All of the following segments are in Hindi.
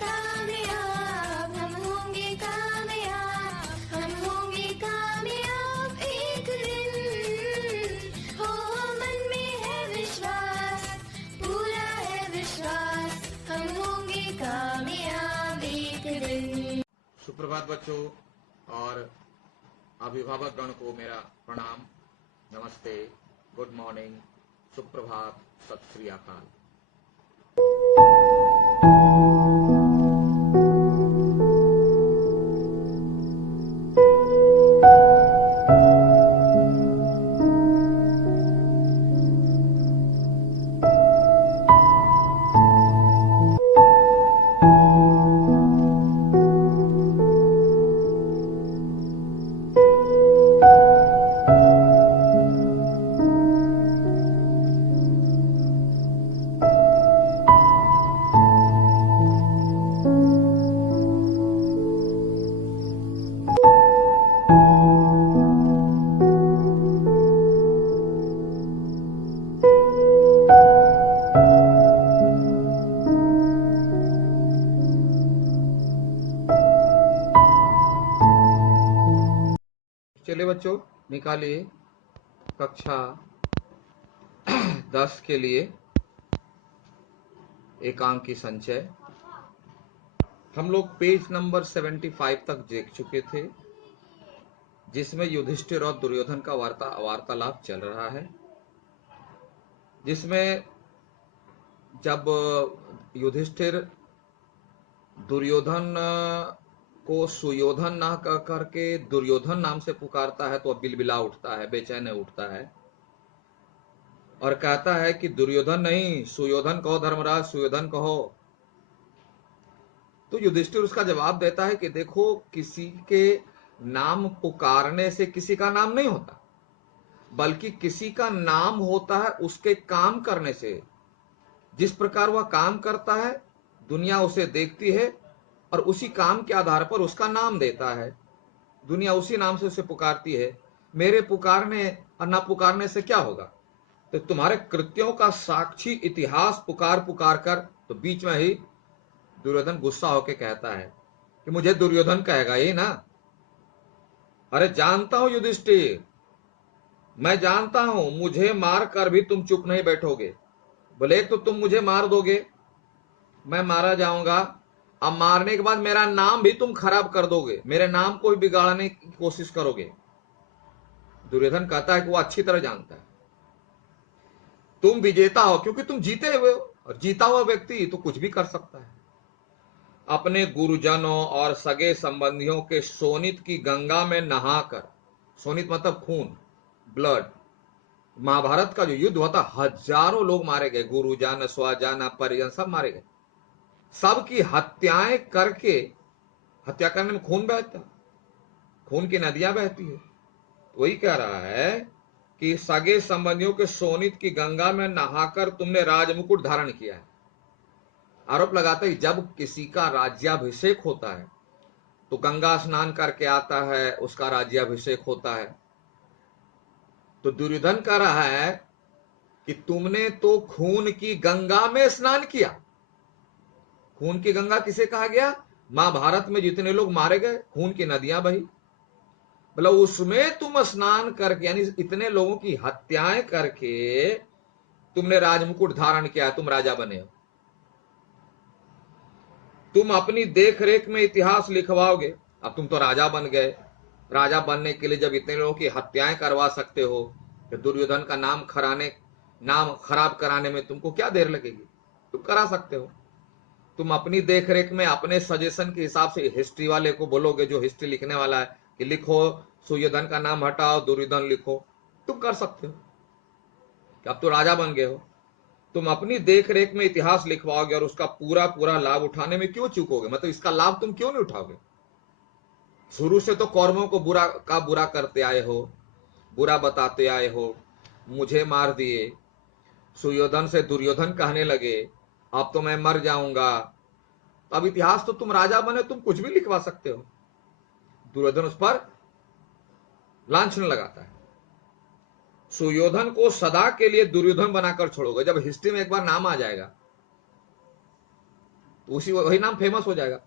कामयाब, हम होंगे कामयाब, हम होंगे कामयाब एक दिन। हो मन में है विश्वास, पूरा है विश्वास, हम होंगे कामयाब एक दिन। सुप्रभात बच्चों और अभिभावक गण को मेरा प्रणाम, नमस्ते, गुड मॉर्निंग, सुप्रभात, सत श्री अकाल। चलिए बच्चों, निकालिए कक्षा 10 के लिए एकांकी संचय। हम लोग पेज नंबर 75 तक देख चुके थे, जिसमें युधिष्ठिर और दुर्योधन का वार्तालाप चल रहा है, जिसमें जब युधिष्ठिर दुर्योधन को सुयोधन ना कह करके दुर्योधन नाम से पुकारता है तो बिलबिला उठता है, बेचैन उठता है और कहता है कि दुर्योधन नहीं, सुयोधन कहो धर्मराज, सुयोधन कहो। तो युधिष्ठिर उसका जवाब देता है कि देखो, किसी के नाम पुकारने से किसी का नाम नहीं होता, बल्कि किसी का नाम होता है उसके काम करने से। जिस प्रकार वह काम करता है दुनिया उसे देखती है और उसी काम के आधार पर उसका नाम देता है, दुनिया उसी नाम से उसे पुकारती है। मेरे पुकारने और ना पुकारने से क्या होगा? तो तुम्हारे कृत्यों का साक्षी इतिहास पुकार पुकार कर। तो बीच में ही दुर्योधन गुस्सा होकर कहता है कि मुझे दुर्योधन कहेगा ये ना? अरे जानता हूं युधिष्ठिर, मैं जानता हूं मुझे मार कर भी तुम चुप नहीं बैठोगे। बोले तो तुम मुझे मार दोगे, मैं मारा जाऊंगा, अब मारने के बाद मेरा नाम भी तुम खराब कर दोगे, मेरे नाम को भी बिगाड़ने की कोशिश करोगे। दुर्योधन कहता है कि वो अच्छी तरह जानता है तुम विजेता हो, क्योंकि तुम जीते हुए हो, और जीता हुआ व्यक्ति तो कुछ भी कर सकता है। अपने गुरुजनों और सगे संबंधियों के शोणित की गंगा में नहाकर, शोणित मतलब खून, ब्लड, महाभारत का जो युद्ध हुआ था, हजारों लोग मारे गए, गुरुजन, स्वजन, परिजन सब मारे गए। सबकी हत्याएं करके, हत्या करने में खून बहता, खून की नदियां बहती है। वही कह रहा है कि सगे संबंधियों के शोणित की गंगा में नहाकर तुमने राजमुकुट धारण किया है। आरोप लगाता है जब किसी का राज्याभिषेक होता है तो गंगा स्नान करके आता है, उसका राज्याभिषेक होता है। तो दुर्योधन कह रहा है कि तुमने तो खून की गंगा में स्नान किया। खून की गंगा किसे कहा गया? महाभारत में जितने लोग मारे गए, खून की नदियां बही, मतलब उसमें तुम स्नान करके, यानी इतने लोगों की हत्याएं करके तुमने राजमुकुट धारण किया, तुम राजा बने हो। तुम अपनी देखरेख में इतिहास लिखवाओगे। अब तुम तो राजा बन गए, राजा बनने के लिए जब इतने लोगों की हत्याएं करवा सकते हो तो दुर्योधन का नाम खराब कराने में तुमको क्या देर लगेगी? तुम करा सकते हो। तुम अपनी देखरेख में अपने सजेशन के हिसाब से हिस्ट्री वाले को बोलोगे, जो हिस्ट्री लिखने वाला है, कि लिखो सुयोधन का नाम हटाओ, दुर्योधन लिखो। तुम कर सकते हो, अब तो राजा बन गए हो। तुम अपनी देखरेख में इतिहास लिखवाओगे और उसका पूरा पूरा लाभ उठाने में क्यों चूकोगे? मतलब इसका लाभ तुम क्यों नहीं उठाओगे? शुरू से तो कौरवों को बुरा करते आए हो, बुरा बताते आए हो, मुझे मार दिए, सुयोधन से दुर्योधन कहने लगे, अब तो मैं मर जाऊंगा। अब इतिहास तो तुम राजा बने, तुम कुछ भी लिखवा सकते हो। दुर्योधन उस पर लांछन लगाता है। सुयोधन को सदा के लिए दुर्योधन बनाकर छोड़ोगे। जब हिस्ट्री में एक बार नाम आ जाएगा उसी वही नाम फेमस हो जाएगा।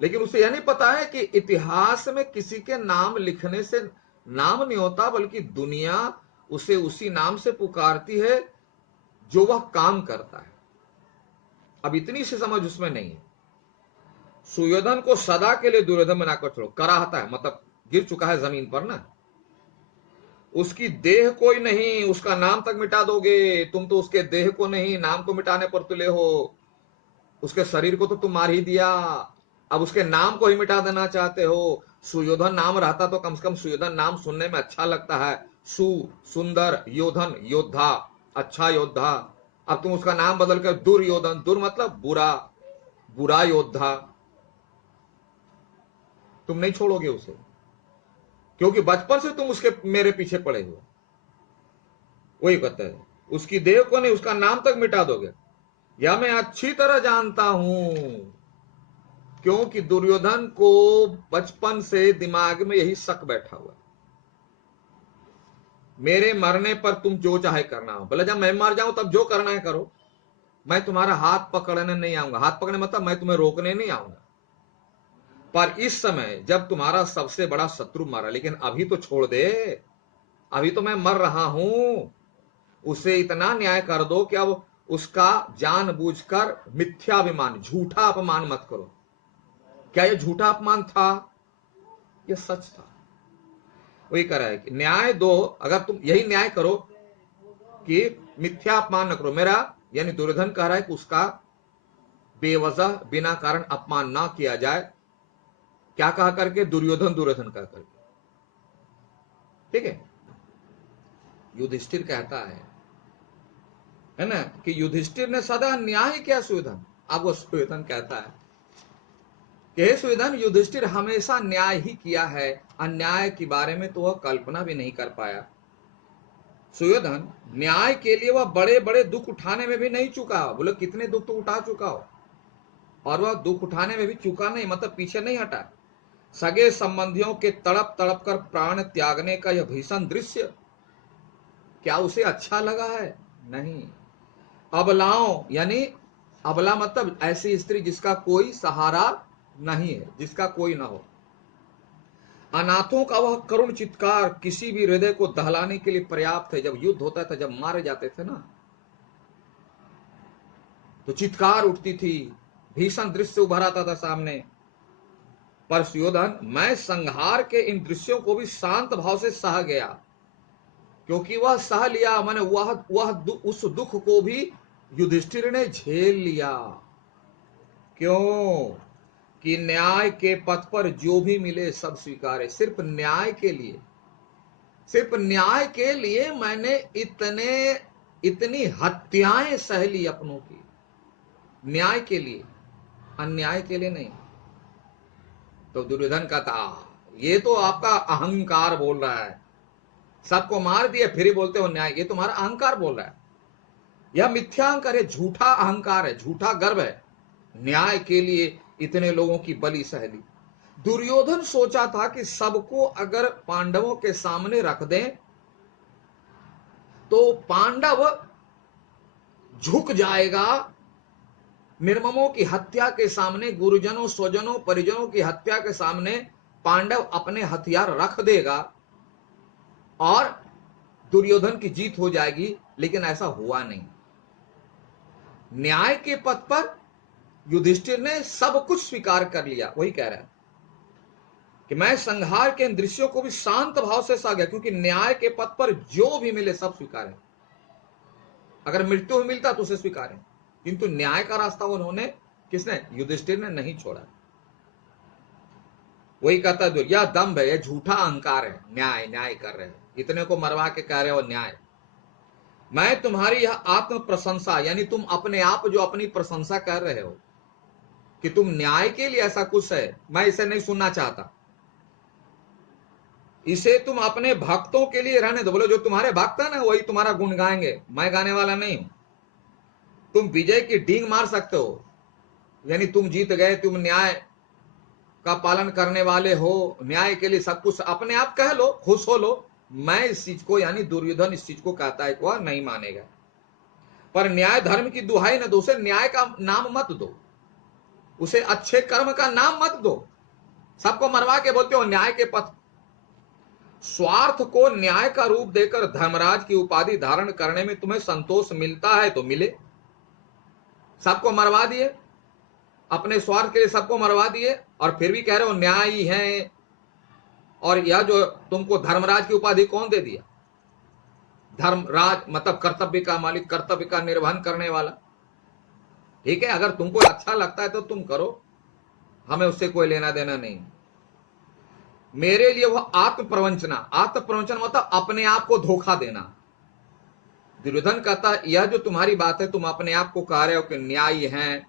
लेकिन उसे यह नहीं पता है कि इतिहास में किसी के नाम लिखने से नाम नहीं होता, बल्कि दुनिया उसे उसी नाम से पुकारती है जो वह काम करता है। अब इतनी सी समझ उसमें नहीं है। सुयोधन को सदा के लिए दुर्योधन बनाकर छोड़ो, कराहता है, मतलब गिर चुका है जमीन पर ना, उसकी देह कोई नहीं, उसका नाम तक मिटा दोगे तुम, तो उसके देह को नहीं, नाम को मिटाने पर तुले हो। उसके शरीर को तो तुम मार ही दिया, अब उसके नाम को ही मिटा देना चाहते हो। सुयोधन नाम रहता तो कम से कम सुयोधन नाम सुनने में अच्छा लगता है। सु सुंदर, योधन योद्धा, अच्छा योद्धा। अब तुम उसका नाम बदल कर दुर्योधन, दुर मतलब बुरा, बुरा योद्धा। तुम नहीं छोड़ोगे उसे, क्योंकि बचपन से तुम उसके मेरे पीछे पड़े हो। वही कहता है, उसकी देह को नहीं, उसका नाम तक मिटा दोगे। यह मैं अच्छी तरह जानता हूं, क्योंकि दुर्योधन को बचपन से दिमाग में यही शक बैठा हुआ, मेरे मरने पर तुम जो चाहे करना हो। बोले जब मैं मर जाऊं तब जो करना है करो, मैं तुम्हारा हाथ पकड़ने नहीं आऊंगा। हाथ पकड़ने मतलब मैं तुम्हें रोकने नहीं आऊंगा। पर इस समय जब तुम्हारा सबसे बड़ा शत्रु मारा, लेकिन अभी तो छोड़ दे, अभी तो मैं मर रहा हूं। उसे इतना न्याय कर दो कि अब उसका जानबूझकर मिथ्याभिमान, झूठा अपमान मत करो। क्या यह झूठा अपमान था? यह सच था। वही कह रहा है कि न्याय दो, अगर तुम यही न्याय करो कि मिथ्या अपमान न करो मेरा, यानी दुर्योधन कह रहा है कि उसका बेवजह बिना कारण अपमान ना किया जाए। क्या कहा करके? दुर्योधन दुर्योधन कह करके। ठीक है। युधिष्ठिर कहता है ना, कि युधिष्ठिर ने सदा न्याय किया सुयोधन। अब वो सुयोधन कहता है कि हे सुयोधन, युधिष्ठिर हमेशा न्याय ही किया है, अन्याय के बारे में तो वह कल्पना भी नहीं कर पाया। सुयोधन न्याय के लिए वह बड़े बड़े दुख उठाने में भी नहीं चुका। बोले कितने दुख तो उठा चुका हो, और वह दुख उठाने में भी चुका नहीं, मतलब पीछे नहीं हटा। सगे संबंधियों के तड़प तड़प कर प्राण त्यागने का यह भीषण दृश्य क्या उसे अच्छा लगा है? नहीं। अबलाओं, यानी अबला मतलब ऐसी स्त्री जिसका कोई सहारा नहीं है, जिसका कोई ना हो, अनाथों का वह करुण चित्कार किसी भी हृदय को दहलाने के लिए पर्याप्त है। जब युद्ध होता था, जब मारे जाते थे ना, तो चित्कार उठती थी, भीषण दृश्य उभर आता था सामने। पर सुयोधन, मैं संहार के इन दृश्यों को भी शांत भाव से सह गया, क्योंकि वह सह लिया, मैंने उस दुख को भी युधिष्ठिर ने झेल लिया। क्यों? कि न्याय के पथ पर जो भी मिले सब स्वीकारे। सिर्फ न्याय के लिए, सिर्फ न्याय के लिए मैंने इतनी हत्याएं सह ली अपनों की, न्याय के लिए, अन्याय के लिए नहीं। तो दुर्योधन का था, ये तो आपका अहंकार बोल रहा है, सबको मार दिया फिर ही बोलते हो न्याय, ये तुम्हारा अहंकार बोल रहा है। यह मिथ्या अहंकार है, झूठा अहंकार है, झूठा गर्व है। न्याय के लिए इतने लोगों की बलि सह ली। दुर्योधन सोचा था कि सबको अगर पांडवों के सामने रख दें तो पांडव झुक जाएगा, निर्ममों की हत्या के सामने, गुरुजनों स्वजनों परिजनों की हत्या के सामने पांडव अपने हथियार रख देगा और दुर्योधन की जीत हो जाएगी। लेकिन ऐसा हुआ नहीं। न्याय के पथ पर युधिष्ठिर ने सब कुछ स्वीकार कर लिया। वही कह रहा है कि मैं संहार के इन दृश्यों को भी शांत भाव से सह गया, क्योंकि न्याय के पथ पर जो भी मिले सब स्वीकार है। अगर मृत्यु में मिलता तो उसे स्वीकार है, किंतु न्याय का रास्ता उन्होंने, किसने? युधिष्ठिर ने नहीं छोड़ा। वही कहता है, यह दंभ है, यह झूठा अहंकार है। न्याय न्याय कर रहे हैं, इतने को मरवा के कह रहे हो न्याय। मैं तुम्हारी यह आत्म प्रशंसा, यानी तुम अपने आप जो अपनी प्रशंसा कर रहे हो कि तुम न्याय के लिए ऐसा कुछ है, मैं इसे नहीं सुनना चाहता। इसे तुम अपने भक्तों के लिए रहने दो। बोलो जो तुम्हारे भक्त है ना, वही तुम्हारा गुण गाएंगे, मैं गाने वाला नहीं हूं। तुम विजय की डींग मार सकते हो, यानी तुम जीत गए, तुम न्याय का पालन करने वाले हो, न्याय के लिए सब कुछ अपने आप कह लो, खुश हो लो। मैं इस चीज को, यानी दुर्योधन इस चीज को कहता है कि वह नहीं मानेगा। पर न्याय धर्म की दुहाई न दो, उसे न्याय का नाम मत दो, उसे अच्छे कर्म का नाम मत दो। सबको मरवा के बोलते हो न्याय के पथ। स्वार्थ को न्याय का रूप देकर धर्मराज की उपाधि धारण करने में तुम्हें संतोष मिलता है तो मिले। सबको मरवा दिए, अपने स्वार्थ के लिए सबको मरवा दिए, और फिर भी कह रहे हो न्यायी हैं। और यह जो तुमको धर्मराज की उपाधि कौन दे दिया? धर्मराज मतलब कर्तव्य का मालिक, कर्तव्य का निर्वहन करने वाला। ठीक है, अगर तुमको अच्छा लगता है तो तुम करो, हमें उससे कोई लेना देना नहीं। मेरे लिए वह आत्म प्रवंचना, आत्म प्रवंचन मतलब अपने आप को धोखा देना। दुर्योधन कहता यह जो तुम्हारी बात है, तुम अपने आप को कह रहे हो कि न्यायी हैं,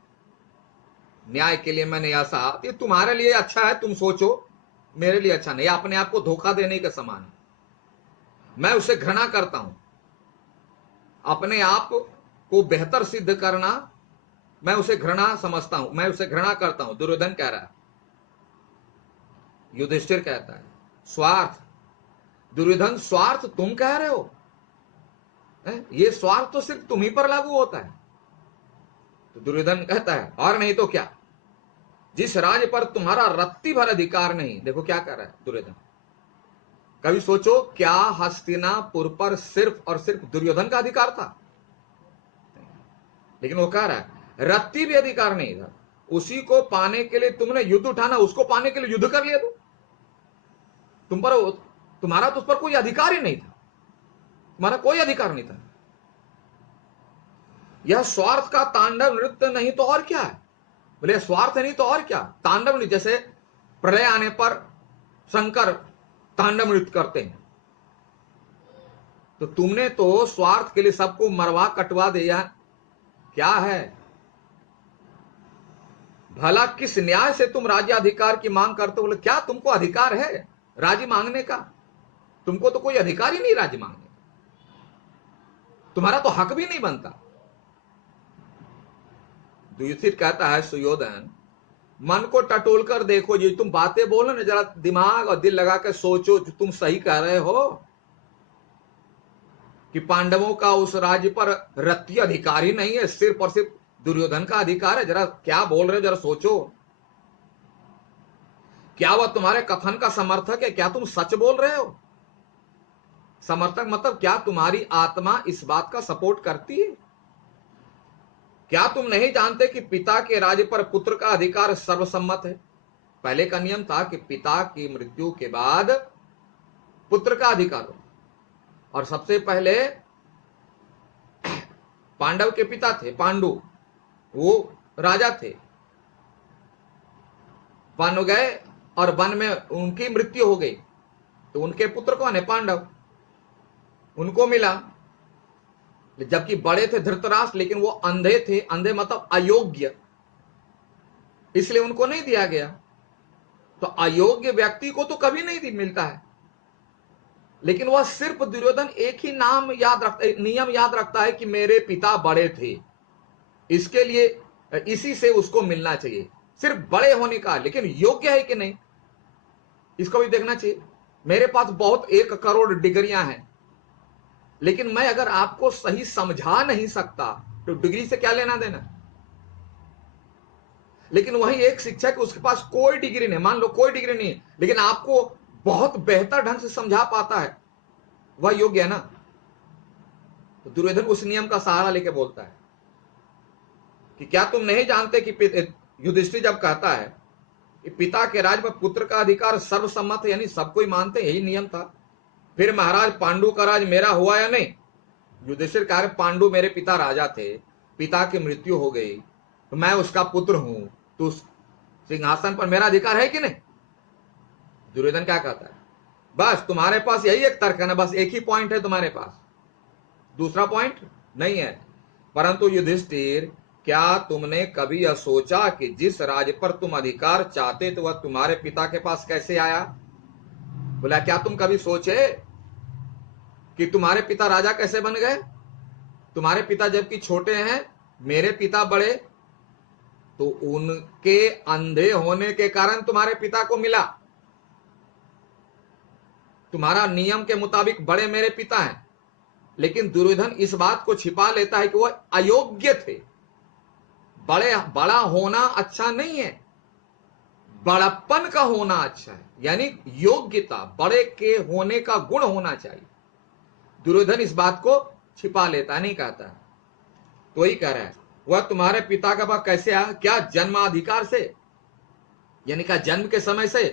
न्याय के लिए मैंने ऐसा, ये तुम्हारे लिए अच्छा है, तुम सोचो, मेरे लिए अच्छा नहीं। अपने आप को धोखा देने के समान है। मैं उसे घृणा करता हूं। अपने आप को बेहतर सिद्ध करना, मैं उसे घृणा समझता हूं, मैं उसे घृणा करता हूं। दुर्योधन कह रहा है। युधिष्ठिर कहता है स्वार्थ। दुर्योधन स्वार्थ तुम कह रहे हो? ये स्वार्थ तो सिर्फ तुम ही पर लागू होता है। तो दुर्योधन कहता है और नहीं तो क्या, जिस राज्य पर तुम्हारा रत्ती भर अधिकार नहीं। देखो क्या कर रहा है दुर्योधन। कभी सोचो क्या हस्तिनापुर पर सिर्फ और सिर्फ दुर्योधन का अधिकार था? लेकिन वो कह रहा है रत्ती भी अधिकार नहीं था। उसी को पाने के लिए तुमने युद्ध उठाना, उसको पाने के लिए युद्ध कर लिया। तुम्हारा तो उस पर कोई अधिकार ही नहीं था, तुम्हारा कोई अधिकार नहीं था। यह स्वार्थ का तांडव नृत्य नहीं तो और क्या है? बोले स्वार्थ नहीं तो और क्या, तांडव नहीं। जैसे प्रलय आने पर शंकर तांडव नृत्य करते हैं, तो तुमने तो स्वार्थ के लिए सबको मरवा कटवा दिया। क्या है भला, किस न्याय से तुम राज्याधिकार की मांग करते हो? बोले क्या तुमको अधिकार है राज्य मांगने का? तुमको तो कोई अधिकार ही नहीं राज्य मांगने का, तुम्हारा तो हक भी नहीं बनता। युधिष्ठिर कहता है सुयोधन, मन को टटोल कर देखो, ये तुम बातें बोलो ना, जरा दिमाग और दिल लगा कर सोचो, जो तुम सही कह रहे हो कि पांडवों का उस राज्य पर रत्ती अधिकार ही नहीं है, सिर्फ और सिर्फ दुर्योधन का अधिकार है। जरा क्या बोल रहे हो, जरा सोचो। क्या वह तुम्हारे कथन का समर्थक है? क्या तुम सच बोल रहे हो? समर्थक मतलब क्या तुम्हारी आत्मा इस बात का सपोर्ट करती है? क्या तुम नहीं जानते कि पिता के राज्य पर पुत्र का अधिकार सर्वसम्मत है? पहले का नियम था कि पिता की मृत्यु के बाद पुत्र का अधिकार हो, और सबसे पहले पांडव के पिता थे पांडु, वो राजा थे। वन गए और वन में उनकी मृत्यु हो गई, तो उनके पुत्र कौन है? पांडव, उनको मिला। जबकि बड़े थे धृतराष्ट्र, लेकिन वो अंधे थे, अंधे मतलब अयोग्य, इसलिए उनको नहीं दिया गया। तो अयोग्य व्यक्ति को तो कभी नहीं मिलता है। लेकिन वह सिर्फ दुर्योधन एक ही नाम याद रखता, नियम याद रखता है कि मेरे पिता बड़े थे, इसके लिए इसी से उसको मिलना चाहिए, सिर्फ बड़े होने का। लेकिन योग्य है कि नहीं, इसको भी देखना चाहिए। मेरे पास बहुत 1 करोड़ डिग्रियां हैं, लेकिन मैं अगर आपको सही समझा नहीं सकता तो डिग्री से क्या लेना देना। लेकिन वही एक शिक्षक, उसके पास कोई डिग्री नहीं, मान लो कोई डिग्री नहीं, लेकिन आपको बहुत बेहतर ढंग से समझा पाता है, वह योग्य है ना। तो दुर्योधन उस नियम का सहारा लेके बोलता है कि क्या तुम नहीं जानते कि युधिष्ठिर जब कहता है कि पिता के राज पर पुत्र का अधिकार सर्वसम्मत है, यानी सब कोई मानते, यही नियम था। फिर महाराज पांडु का राज मेरा हुआ या नहीं? युधिष्ठिर कह रहे पांडु मेरे पिता राजा थे, पिता की मृत्यु हो गई, तो मैं उसका पुत्र हूं, तो सिंहासन पर मेरा अधिकार है कि नहीं? दुर्योधन क्या कहता है, बस तुम्हारे पास यही एक तर्क है ना, बस एक ही पॉइंट है तुम्हारे पास, दूसरा पॉइंट नहीं है। परंतु युधिष्ठिर, क्या तुमने कभी यह सोचा कि जिस राज्य पर तुम अधिकार चाहते तो वह तुम्हारे पिता के पास कैसे आया? बोला क्या तुम कभी सोचे कि तुम्हारे पिता राजा कैसे बन गए? तुम्हारे पिता जबकि छोटे हैं, मेरे पिता बड़े, तो उनके अंधे होने के कारण तुम्हारे पिता को मिला। तुम्हारा नियम के मुताबिक बड़े मेरे पिता हैं, लेकिन दुर्योधन इस बात को छिपा लेता है कि वह अयोग्य थे। बड़ा होना अच्छा नहीं है, बड़प्पन का होना अच्छा है, यानी योग्यता, बड़े के होने का गुण होना चाहिए। दुर्योधन इस बात को छिपा लेता, नहीं कहता। तो वही कह रहा है, वह तुम्हारे पिता का पास कैसे आया? क्या जन्माधिकार से, यानी क्या जन्म के समय से?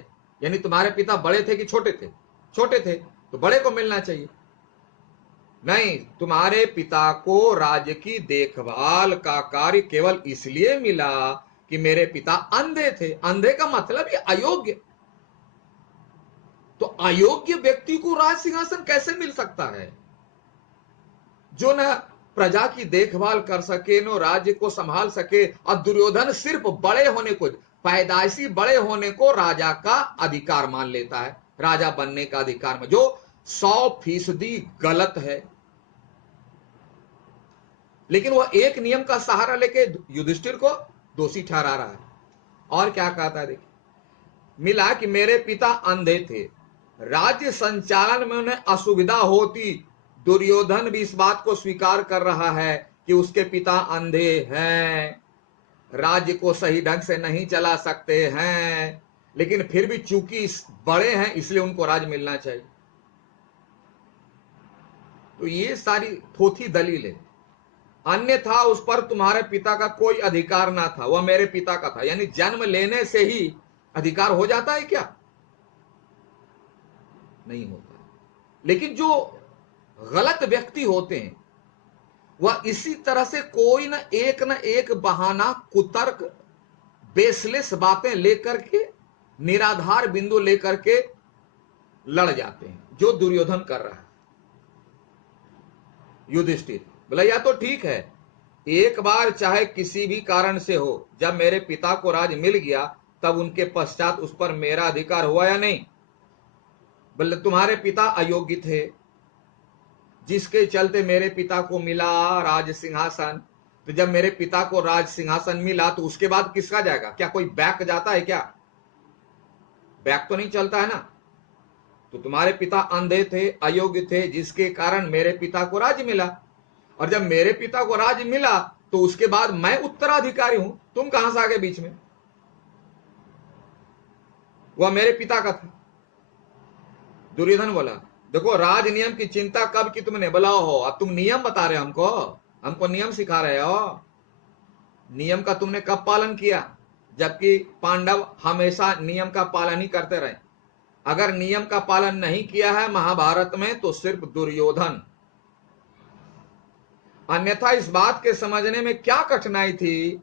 यानी तुम्हारे पिता बड़े थे कि छोटे थे? छोटे थे, तो बड़े को मिलना चाहिए। नहीं, तुम्हारे पिता को राज्य की देखभाल का कार्य केवल इसलिए मिला कि मेरे पिता अंधे थे। अंधे का मतलब ये अयोग्य। तो अयोग्य व्यक्ति को राज सिंहासन कैसे मिल सकता है? जो न प्रजा की देखभाल कर सके, न राज्य को संभाल सके। और दुर्योधन सिर्फ बड़े होने को, पैदाइशी बड़े होने को राजा का अधिकार मान लेता है, राजा बनने का अधिकार में, जो 100% गलत है। लेकिन वह एक नियम का सहारा लेके युधिष्ठिर को दोषी ठहरा रहा है। और क्या कहता है देखिए, मिला कि मेरे पिता अंधे थे, राज्य संचालन में उन्हें असुविधा होती। दुर्योधन भी इस बात को स्वीकार कर रहा है कि उसके पिता अंधे हैं, राज्य को सही ढंग से नहीं चला सकते हैं, लेकिन फिर भी चूंकि बड़े हैं इसलिए उनको राज मिलना चाहिए। तो ये सारी थोथी दलील है। अन्यथा उस पर तुम्हारे पिता का कोई अधिकार ना था, वह मेरे पिता का था। यानी जन्म लेने से ही अधिकार हो जाता है क्या? नहीं होता। लेकिन जो गलत व्यक्ति होते हैं वह इसी तरह से कोई न एक बहाना, कुतर्क, बेसलेस बातें लेकर के, निराधार बिंदु लेकर के लड़ जाते हैं, जो दुर्योधन कर रहा है। युधिष्ठिर बोला, या तो ठीक है, एक बार चाहे किसी भी कारण से हो, जब मेरे पिता को राज मिल गया तब उनके पश्चात उस पर मेरा अधिकार हुआ या नहीं? बोले तुम्हारे पिता अयोग्य थे, जिसके चलते मेरे पिता को मिला राज सिंहासन। तो जब मेरे पिता को राज सिंहासन मिला तो उसके बाद किसका जाएगा? क्या कोई बैक जाता है क्या? बैक तो नहीं चलता है ना। तो तुम्हारे पिता अंधे थे, अयोग्य थे, जिसके कारण मेरे पिता को राज मिला। और जब मेरे पिता को राज मिला तो उसके बाद मैं उत्तराधिकारी हूं, तुम कहां से आ गए बीच में? वह मेरे पिता का था। दुर्योधन बोला, देखो राज नियम की चिंता कब की तुमने? बुलाओ हो, अब तुम नियम बता रहे हो हमको नियम सिखा रहे हो। नियम का तुमने कब पालन किया? जबकि पांडव हमेशा नियम का पालन ही करते रहे। अगर नियम का पालन नहीं किया है महाभारत में तो सिर्फ दुर्योधन। अन्यथा इस बात के समझने में क्या कठिनाई थी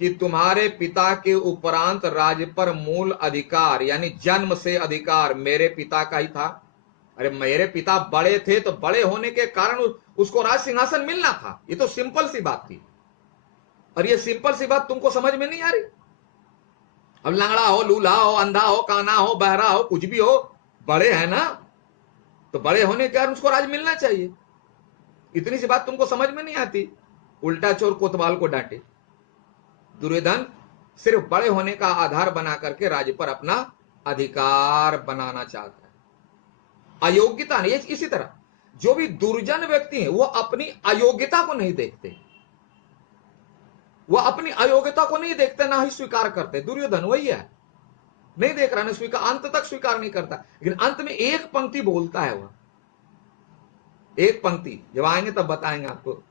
कि तुम्हारे पिता के उपरांत राज्य पर मूल अधिकार, यानी जन्म से अधिकार मेरे पिता का ही था। अरे मेरे पिता बड़े थे तो बड़े होने के कारण उसको राज सिंहासन मिलना था। ये तो सिंपल सी बात थी। और ये सिंपल सी बात तुमको समझ में नहीं आ रही। अब लंगड़ा हो, लूला हो, अंधा हो, काना हो, बहरा हो, कुछ भी हो, बड़े हैं ना, तो बड़े होने के कारण उसको राज मिलना चाहिए। इतनी सी बात तुमको समझ में नहीं आती। उल्टा चोर कोतवाल को डांटे। दुर्योधन सिर्फ बड़े होने का आधार बना करके राज्य पर अपना अधिकार बनाना चाहता है। अयोग्यता नहीं। इसी तरह जो भी दुर्जन व्यक्ति है वो अपनी अयोग्यता को नहीं देखते, वह अपनी अयोग्यता को नहीं देखते, ना ही स्वीकार करते। दुर्योधन वही है, नहीं देख रहा, नहीं स्वीकार, अंत तक स्वीकार नहीं करता। लेकिन अंत में एक पंक्ति बोलता है, वह एक पंक्ति जब आएंगे तब बताएंगे आपको।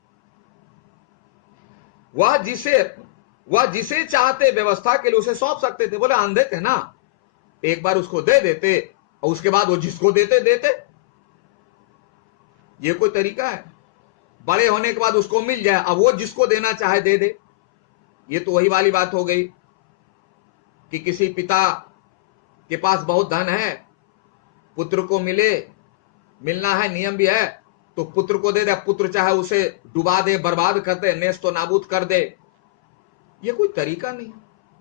वह जिसे चाहते व्यवस्था के लिए उसे सौंप सकते थे। बोले अंधे थे ना, एक बार उसको दे देते और उसके बाद वो जिसको देते देते। ये कोई तरीका है? बड़े होने के बाद उसको मिल जाए, अब वो जिसको देना चाहे दे दे। ये तो वही वाली बात हो गई कि किसी पिता के पास बहुत धन है, पुत्र को मिलना है, नियम भी है, तो पुत्र को दे दे। पुत्र चाहे उसे डुबा दे, बर्बाद कर दे, नेस्त नाबूद कर दे। ये कोई तरीका नहीं,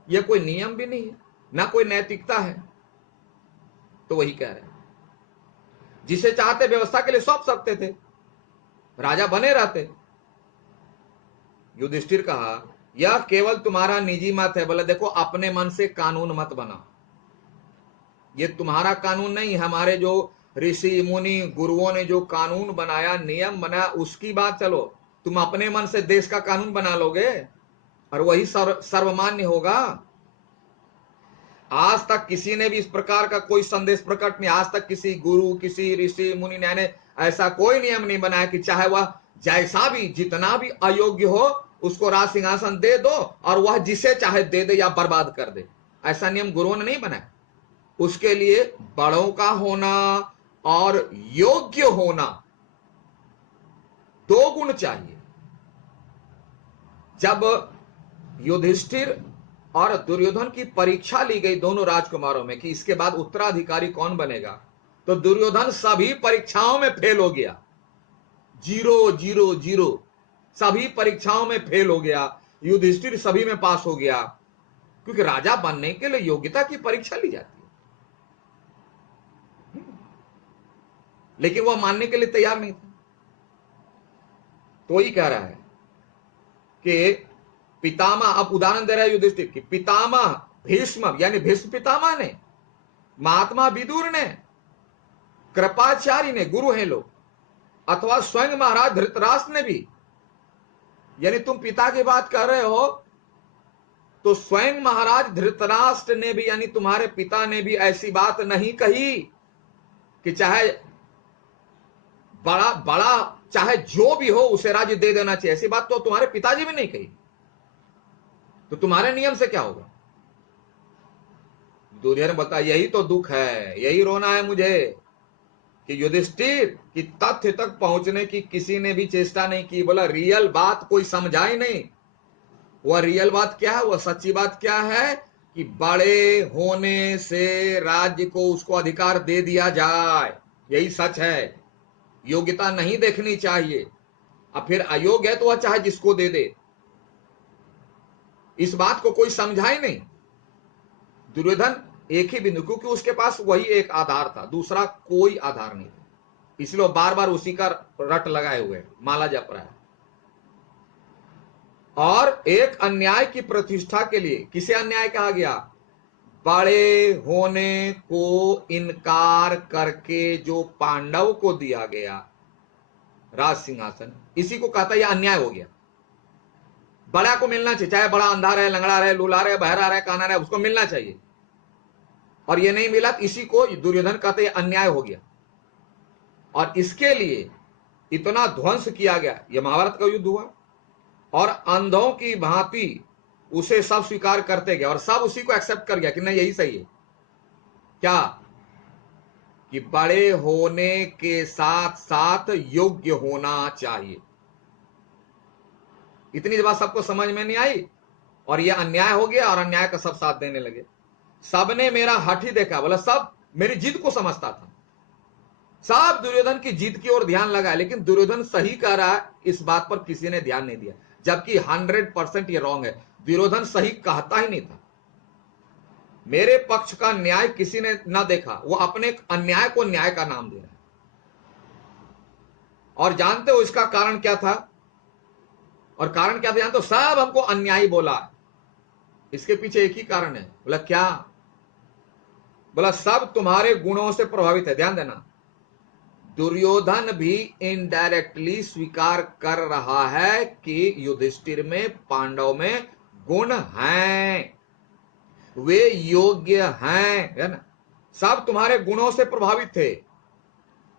ये कोई नियम भी नहीं है, ना कोई नैतिकता है। तो वही कह रहे हैं, जिसे चाहते व्यवस्था के लिए सौंप सकते थे, राजा बने रहते। युधिष्ठिर कहा, यह केवल तुम्हारा निजी मत है। बोले देखो, अपने मन से कानून मत बना। ये तुम्हारा कानून नहीं, हमारे जो ऋषि मुनि गुरुओं ने जो कानून बनाया, नियम बनाया, उसकी बात चलो। तुम अपने मन से देश का कानून बना लोगे और वही सर्वमान्य होगा? आज तक किसी ने भी इस प्रकार का कोई संदेश प्रकट नहीं। आज तक किसी गुरु, किसी ऋषि मुनि ने ऐसा कोई नियम नहीं बनाया कि चाहे वह जैसा भी, जितना भी अयोग्य हो, उसको राज सिंहासन दे दो और वह जिसे चाहे दे दे या बर्बाद कर दे। ऐसा नियम गुरुओं ने नहीं बनाया। उसके लिए बड़ों का होना और योग्य होना, दो गुण चाहिए। जब युधिष्ठिर और दुर्योधन की परीक्षा ली गई दोनों राजकुमारों में कि इसके बाद उत्तराधिकारी कौन बनेगा, तो दुर्योधन सभी परीक्षाओं में फेल हो गया। 0-0-0 सभी परीक्षाओं में फेल हो गया। युधिष्ठिर सभी में पास हो गया, क्योंकि राजा बनने के लिए योग्यता की परीक्षा ली जाती है। लेकिन वह मानने के लिए तैयार नहीं था। तो ही कह रहा है कि पितामह, अब उदाहरण दे रहा है युधिष्ठिर कि पितामह भीष्म यानी भीष्म पितामह ने, महात्मा विदुर ने, कृपाचार्य ने, गुरु हैं लोग, अथवा स्वयं महाराज धृतराष्ट्र ने भी, यानी तुम पिता की बात कर रहे हो तो स्वयं महाराज धृतराष्ट्र ने भी, यानी तुम्हारे पिता ने भी ऐसी बात नहीं कही कि चाहे बड़ा बड़ा चाहे जो भी हो उसे राज्य दे देना चाहिए। ऐसी बात तो तुम्हारे पिताजी भी नहीं कही। तो तुम्हारे नियम से क्या होगा? दुर्योधन बोलता यही तो दुख है, यही रोना है मुझे कि युधिष्ठिर की तथ्य तक पहुंचने की किसी ने भी चेष्टा नहीं की। बोला रियल बात कोई समझा ही नहीं। वह रियल बात क्या है, वह सच्ची बात क्या है कि बड़े होने से राज्य को उसको अधिकार दे दिया जाए, यही सच है। योग्यता नहीं देखनी चाहिए। अब फिर अयोग्य है तो वह चाहे जिसको दे दे। इस बात को कोई समझा ही नहीं। दुर्योधन एक ही बिंदु, क्योंकि उसके पास वही एक आधार था, दूसरा कोई आधार नहीं था, इसलिए बार बार उसी का रट लगाए हुए माला जप रहा है। और एक अन्याय की प्रतिष्ठा के लिए, किसे अन्याय कहा गया? बड़े होने को इनकार करके जो पांडव को दिया गया राज सिंहासन, इसी को कहता यह अन्याय हो गया। बड़ा को मिलना चाहिए, चाहे बड़ा अंधा रहे, लंगड़ा रहे, लूला रहे, बहरा रहे, काना रहे, उसको मिलना चाहिए। और ये नहीं मिला, इसी को दुर्योधन कहते अन्याय हो गया। और इसके लिए इतना ध्वंस किया गया। यह महाभारत का युद्ध हुआ और अंधों की भांति उसे सब स्वीकार करते गए और सब उसी को एक्सेप्ट कर गया कि नहीं यही सही है। क्या? कि बड़े होने के साथ साथ योग्य होना चाहिए। इतनी बात सबको समझ में नहीं आई और यह अन्याय हो गया और अन्याय का सब साथ देने लगे। सबने मेरा हठ ही देखा, बोला सब मेरी जिद को समझता था, सब दुर्योधन की जीत की ओर ध्यान लगाया, लेकिन दुर्योधन सही कह रहा है इस बात पर किसी ने ध्यान नहीं दिया, जबकि 100% ये रॉन्ग है। दुर्योधन सही कहता ही नहीं था। मेरे पक्ष का न्याय किसी ने ना देखा, वो अपने अन्याय को न्याय का नाम दे रहा है। और जानते हो इसका कारण क्या था? और कारण क्या था जानते हो? सब हमको अन्यायी बोला। इसके पीछे एक ही कारण है। बोला क्या? बोला सब तुम्हारे गुणों से प्रभावित है। ध्यान देना, दुर्योधन भी इनडायरेक्टली स्वीकार कर रहा है कि युधिष्ठिर में, पांडव में गुण हैं, वे योग्य हैं, है ना। सब तुम्हारे गुणों से प्रभावित थे,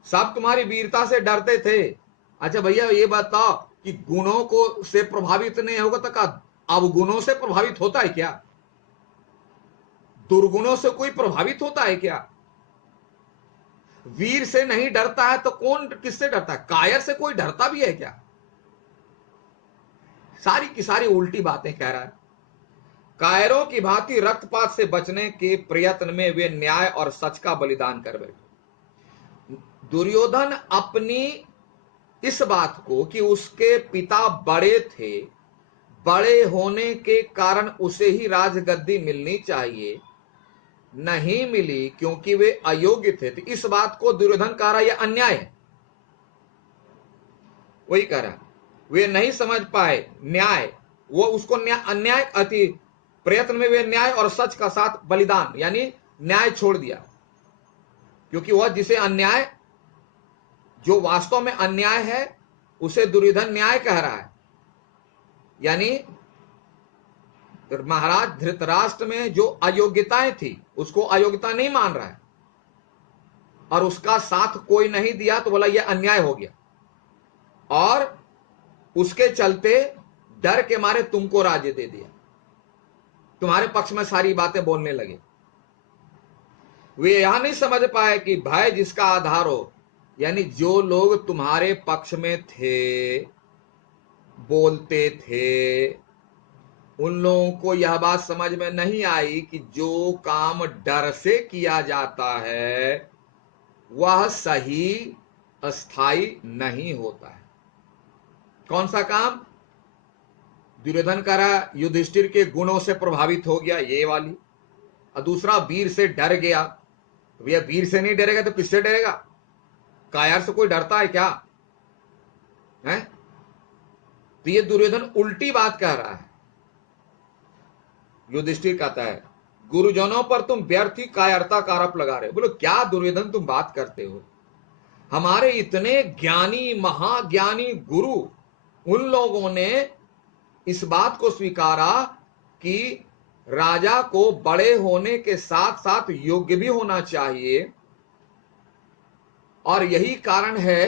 सब तुम्हारी वीरता से डरते थे। अच्छा भैया ये बताओ कि गुणों को से प्रभावित नहीं होगा तो क्या अवगुणों से प्रभावित होता है क्या? दुर्गुणों से कोई प्रभावित होता है क्या? वीर से नहीं डरता है तो कौन किससे डरता है? कायर से कोई डरता भी है क्या? सारी की सारी उल्टी बातें कह रहा है। कायरों की भांति रक्तपात से बचने के प्रयत्न में वे न्याय और सच का बलिदान कर बैठे। दुर्योधन अपनी इस बात को कि उसके पिता बड़े थे, बड़े होने के कारण उसे ही राजगद्दी मिलनी चाहिए, नहीं मिली क्योंकि वे अयोग्य थे, तो इस बात को दुर्योधन कह रहा यह अन्याय है। वही कह रहा वे नहीं समझ पाए न्याय, वो उसको अन्याय अति प्रयत्न में वे न्याय और सच का साथ बलिदान, यानी न्याय छोड़ दिया। क्योंकि वह जिसे अन्याय, जो वास्तव में अन्याय है, उसे दुर्योधन न्याय कह रहा है। यानी महाराज धृतराष्ट्र में जो अयोग्यताएं थी उसको अयोग्यता नहीं मान रहा है, और उसका साथ कोई नहीं दिया तो बोला यह अन्याय हो गया, और उसके चलते डर के मारे तुमको राज्य दे दिया, तुम्हारे पक्ष में सारी बातें बोलने लगे। वे यह नहीं समझ पाए कि भय जिसका आधार हो, यानी जो लोग तुम्हारे पक्ष में थे, बोलते थे, उन लोगों को यह बात समझ में नहीं आई कि जो काम डर से किया जाता है वह सही अस्थाई नहीं होता है। कौन सा काम? दुर्योधन कह रहा युधिष्ठिर के गुणों से प्रभावित हो गया, ये वाली, और दूसरा वीर से डर गया। तो भैया वीर से नहीं डरेगा तो किससे डरेगा? कायर से कोई डरता है क्या है? तो ये दुर्योधन उल्टी बात कह रहा है। युधिष्ठिर कहता है गुरुजनों पर तुम व्यर्थ ही कायरता का आरोप लगा रहे हो। बोलो क्या दुर्योधन तुम बात करते हो? हमारे इतने ज्ञानी महाज्ञानी गुरु, उन लोगों ने इस बात को स्वीकारा कि राजा को बड़े होने के साथ साथ योग्य भी होना चाहिए, और यही कारण है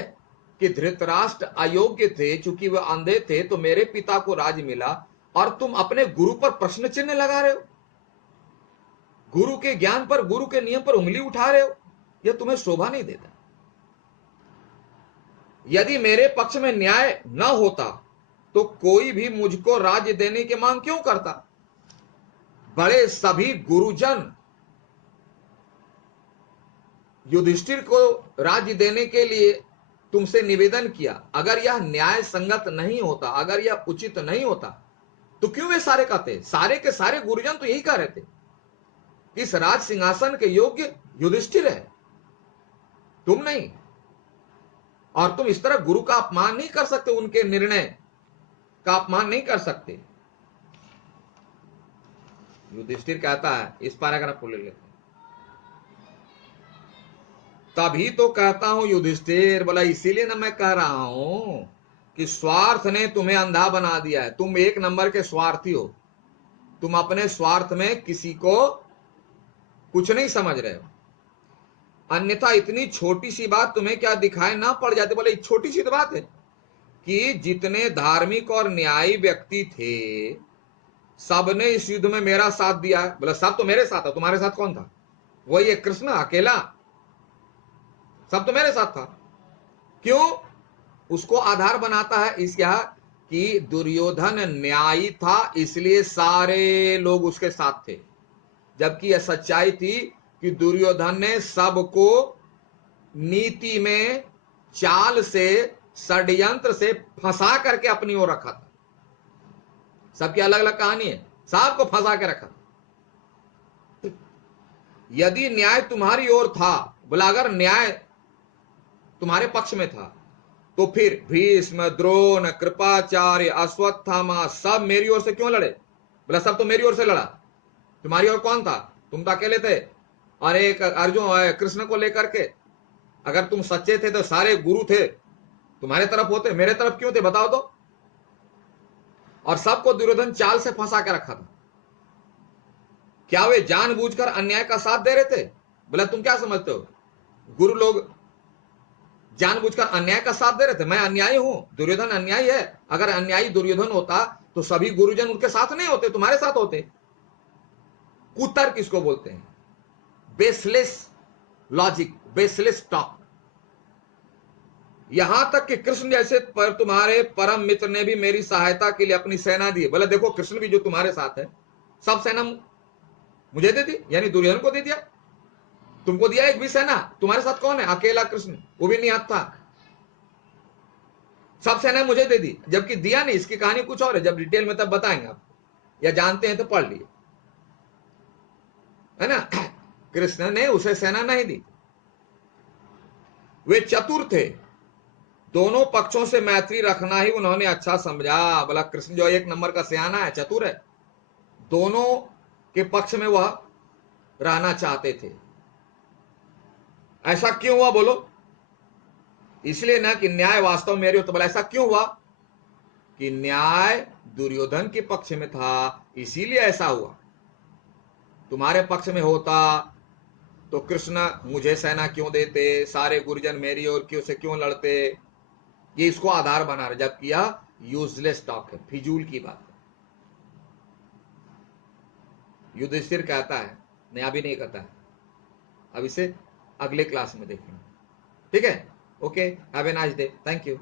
कि धृतराष्ट्र अयोग्य थे, चूंकि वह अंधे थे तो मेरे पिता को राज मिला, और तुम अपने गुरु पर प्रश्न चिन्ह लगा रहे हो, गुरु के ज्ञान पर, गुरु के नियम पर उंगली उठा रहे हो। यह तुम्हें शोभा नहीं देता। यदि मेरे पक्ष में न्याय न होता तो कोई भी मुझको राज्य देने की मांग क्यों करता? बड़े सभी गुरुजन युधिष्ठिर को राज्य देने के लिए तुमसे निवेदन किया। अगर यह न्याय संगत नहीं होता, अगर यह उचित नहीं होता, तो क्यों वे सारे कहते? सारे के सारे गुरुजन तो यही कह रहे थे, इस राज सिंहासन के योग्य युधिष्ठिर है, तुम नहीं। और तुम इस तरह गुरु का अपमान नहीं कर सकते, उनके निर्णय का अपमान नहीं कर सकते। युधिष्ठिर कहता है, इस पैराग्राफ को ले लेते, तभी तो कहता हूं युधिष्ठिर, बोला इसीलिए ना मैं कह रहा हूं कि स्वार्थ ने तुम्हें अंधा बना दिया है। तुम एक नंबर के स्वार्थी हो, तुम अपने स्वार्थ में किसी को कुछ नहीं समझ रहे हो। अन्यथा इतनी छोटी सी बात तुम्हें क्या दिखाई ना पड़ जाती? बोले छोटी सी तो बात है कि जितने धार्मिक और न्यायी व्यक्ति थे सबने इस युद्ध में मेरा साथ दिया है। बोला सब तो मेरे साथ था, तुम्हारे साथ कौन था? वही एक कृष्ण अकेला, सब तो मेरे साथ था। क्यों? उसको आधार बनाता है इस यह कि दुर्योधन न्यायी था, इसलिए सारे लोग उसके साथ थे। जबकि यह सच्चाई थी कि दुर्योधन ने सबको नीति में, चाल से, षड्यंत्र से फंसा करके अपनी ओर रखा था। सबकी अलग अलग कहानी है, सबको फंसा के रखा। यदि न्याय तुम्हारी ओर था, बोला अगर न्याय तुम्हारे पक्ष में था, तो फिर भीष्म, द्रोण, कृपाचार्य, अश्वत्थामा सब मेरी ओर से क्यों लड़े? बोला सब तो मेरी ओर से लड़ा, तुम्हारी ओर कौन था? तुम तो अकेले थे। और एक अर्जुन कृष्ण को लेकर के, अगर तुम सच्चे थे तो सारे गुरु थे तुम्हारे तरफ होते, मेरे तरफ क्यों थे बताओ तो? और सबको दुर्योधन चाल से फंसा के रखा था। क्या वे जानबूझकर अन्याय का साथ दे रहे थे? बोला तुम क्या समझते हो, गुरु लोग जानबूझकर अन्याय का साथ दे रहे थे? मैं अन्यायी हूं, दुर्योधन अन्यायी है। अगर अन्यायी दुर्योधन होता तो सभी गुरुजन उनके साथ नहीं होते, तुम्हारे साथ होते। कुतर्क किसको बोलते हैं? Baseless logic, baseless talk. यहां तक कि कृष्ण जैसे पर तुम्हारे परम मित्र ने भी मेरी सहायता के लिए अपनी सेना दी। बोला देखो कृष्ण भी जो तुम्हारे साथ है, सब सेना मुझे दे दी, यानी दुर्योधन को दे दिया। तुमको दिया एक भी सेना, तुम्हारे साथ कौन है? अकेला कृष्ण, वो भी नहीं आता। सब सेना मुझे दे दी, जबकि दिया नहीं। इसकी कहानी कुछ और है, जब डिटेल में तब बताएंगे आप, या जानते हैं तो पढ़ लिए, है ना। कृष्ण ने उसे सेना नहीं दी। वे चतुर थे, दोनों पक्षों से मैत्री रखना ही उन्होंने अच्छा समझा। बोला कृष्ण जो एक नंबर का सियाना है, चतुर है, दोनों के पक्ष में वह रहना चाहते थे। ऐसा क्यों हुआ बोलो? इसलिए ना कि न्याय वास्तव में मेरी हो। तो बोला ऐसा क्यों हुआ? कि न्याय दुर्योधन के पक्ष में था, इसीलिए ऐसा हुआ। तुम्हारे पक्ष में होता तो कृष्ण मुझे सेना क्यों देते, सारे गुरुजन मेरी ओर क्यों से क्यों लड़ते? ये इसको आधार बना रहे, जबकि यह यूजलेस टॉक है, फिजूल की बात है। युधिष्ठिर कहता है, मैं अभी नहीं कहता है, अब इसे अगले क्लास में देखेंगे। ठीक है? Okay, have a nice day, thank you.